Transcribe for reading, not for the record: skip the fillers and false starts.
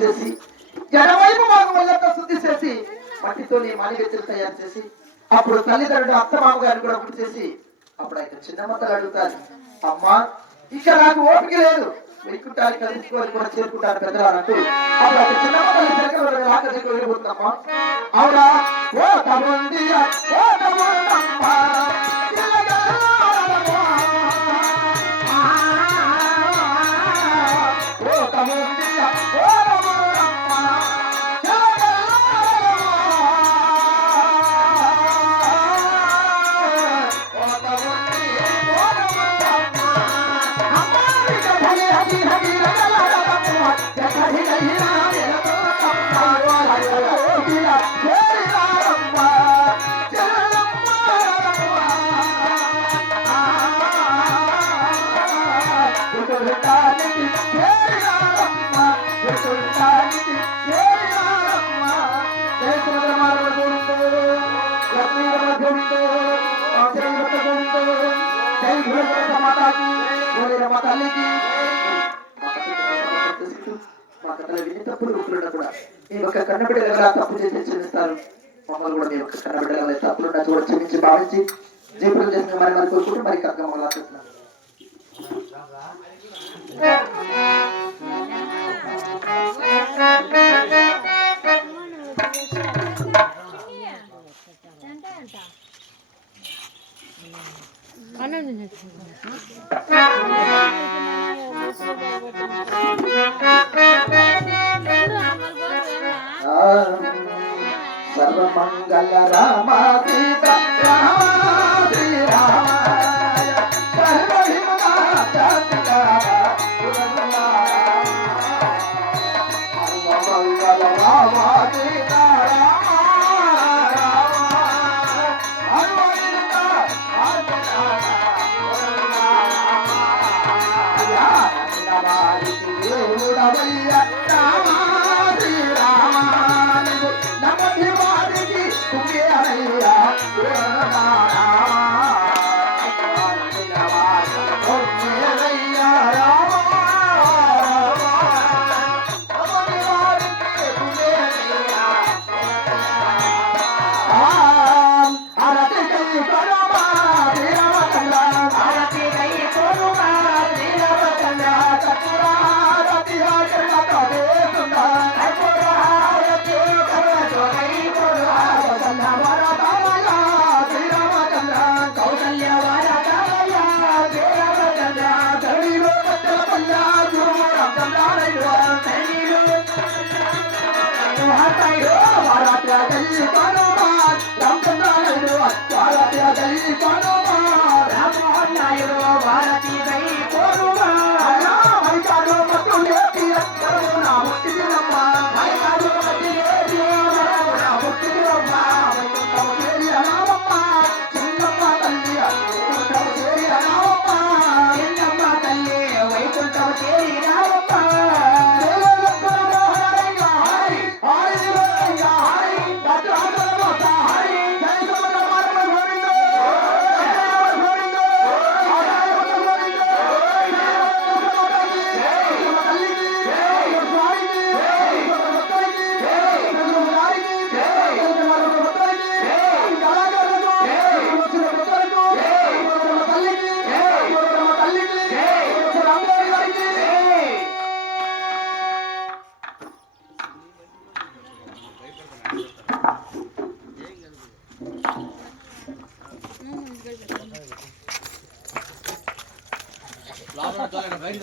చేసి ఎడవైపు మాకు వాళ్ళంతా శుద్ధి చేసి మట్టితోనే మాలిగెత్తులు తయారు చేసి అప్పుడు తల్లిదండ్రులు అత్తమామ గారిని కూడా గుర్తు చేసి అప్పుడు ఆయన చిన్నమ్మతలు అడుగుతారు, అమ్మా ఇక నాకు ఓపిక లేదు, వైకుంఠానికి కలిసిపోయి కూడా చేరుకుంటాను పెద్దలంటూ అప్పుడు అక్కడ చిన్నమ్మతల్లి జరగలు ఆకలికి వెళ్ళిపోతుందమ్మా. అవునా ఓ తమ్ముంది ఓ తమ్ముందమ్మా కన్నబిడ్డగా తప్పు చేసి క్షమిస్తారు. మమ్మల్ని కూడా మీ యొక్క కన్నబిడ్డగా తప్పులు కూడా క్షమించి భావించి జీవితం చేసిన మరి మరి కోరుకుంటూ మరి కర్గమలు ఆశిస్తున్నాను. సర్వమంగళ రామ సీత రామ శ్రీ రామాయ సర్వహిమనాథ సర్వమంగళ రామ సీత లోపల బయట